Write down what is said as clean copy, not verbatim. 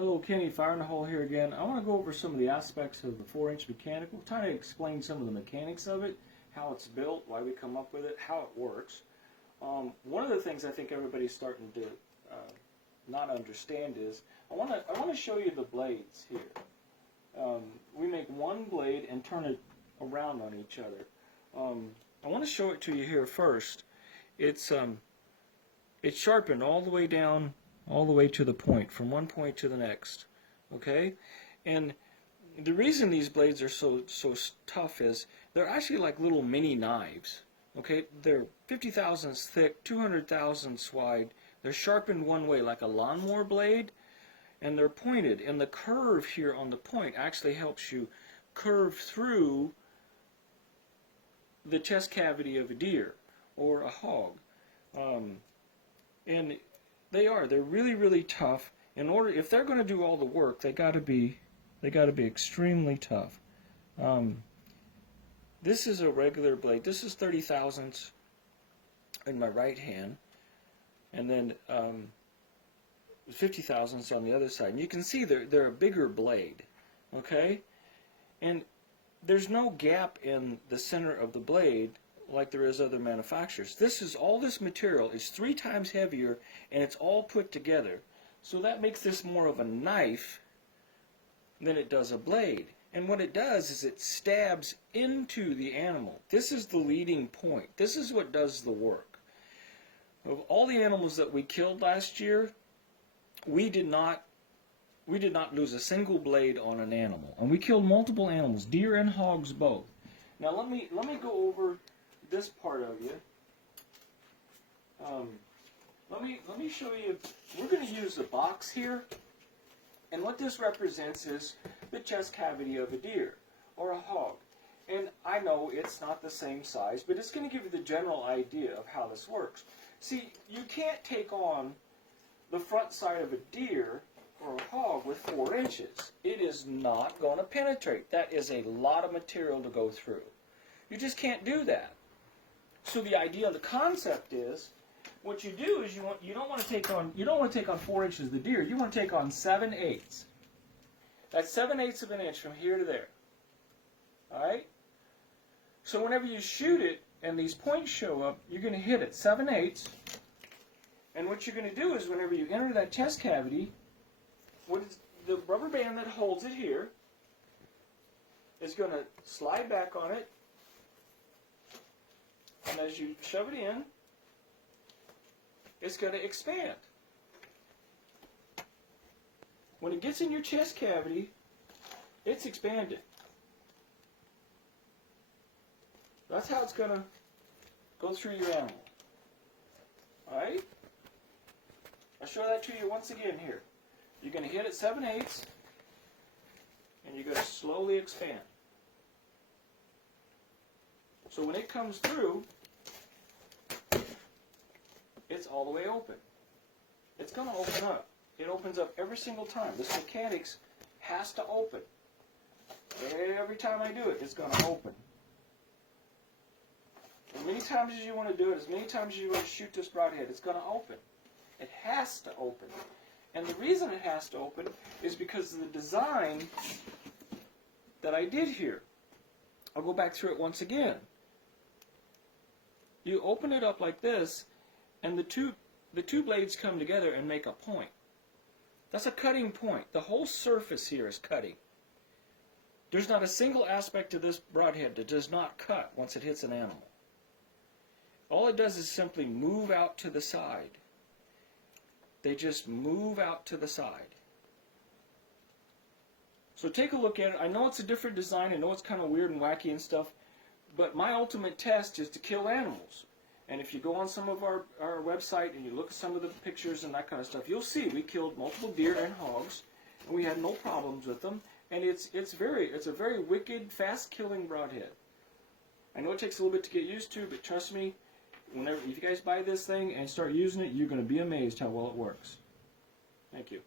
Hello, Kenny, Fire in the Hole here again. I want to go over some of the aspects of the 4-inch mechanical, try to explain some of the mechanics of it, how it's built, why we come up with it, how it works. One of the things I think everybody's starting to not understand is, I want to show you the blades here. We make one blade and turn it around on each other. I want to show it to you here first. It's sharpened all the way down, all the way to the point, from one point to the next. Okay? And the reason these blades are so tough is they're actually like little mini knives. Okay? They're 50 thousandths thick, 200 thousandths wide. They're sharpened one way like a lawnmower blade, and they're pointed. And the curve here on the point actually helps you curve through the chest cavity of a deer or a hog. And they're really tough. If they're going to do all the work, they got to be extremely tough. This is a regular blade. This is 30 thousandths in my right hand, and then 50 thousandths on the other side. And you can see they're a bigger blade, okay? And there's no gap in the center of the blade like there is other manufacturers. All this material is 3 times heavier, and it's all put together. So that makes this more of a knife than it does a blade. And what it does is it stabs into the animal. This is the leading point. This is what does the work. Of all the animals that we killed last year, we did not lose a single blade on an animal. And we killed multiple animals, deer and hogs both. Now let me go over this part of you. Let me show you. We're going to use a box here, and what this represents is the chest cavity of a deer or a hog. And I know it's not the same size, but it's going to give you the general idea of how this works. See, you can't take on the front side of a deer or a hog with 4 inches. It is not going to penetrate. That is a lot of material to go through. You just can't do that. So the idea and the concept is, what you do is you don't want to take on 4 inches of the deer. You want to take on 7/8. That's 7/8 of an inch from here to there. All right. So whenever you shoot it and these points show up, you're going to hit it 7/8. And what you're going to do is, whenever you enter that chest cavity, the rubber band that holds it here is going to slide back on it. And as you shove it in, it's going to expand. When it gets in your chest cavity, it's expanded. That's how it's going to go through your animal. Alright? I'll show that to you once again here. You're going to hit it 7/8, and you're going to slowly expand. So when it comes through, it's all the way open. It's going to open up. It opens up every single time. This mechanics has to open. Every time I do it, it's going to open. As many times as you want to do it, as many times as you want to shoot this broadhead, it's going to open. It has to open. And the reason it has to open is because of the design that I did here. I'll go back through it once again. You open it up like this, and the two blades come together and make a point. That's a cutting point. The whole surface here is cutting. There's not a single aspect of this broadhead that does not cut once it hits an animal. All it does is simply move out to the side. They just move out to the side. So take a look at it. I know it's a different design. I know it's kind of weird and wacky and stuff. But my ultimate test is to kill animals. And if you go on some of our website and you look at some of the pictures and that kind of stuff, you'll see we killed multiple deer and hogs, and we had no problems with them. And it's a very wicked, fast-killing broadhead. I know it takes a little bit to get used to, but trust me, if you guys buy this thing and start using it, you're going to be amazed how well it works. Thank you.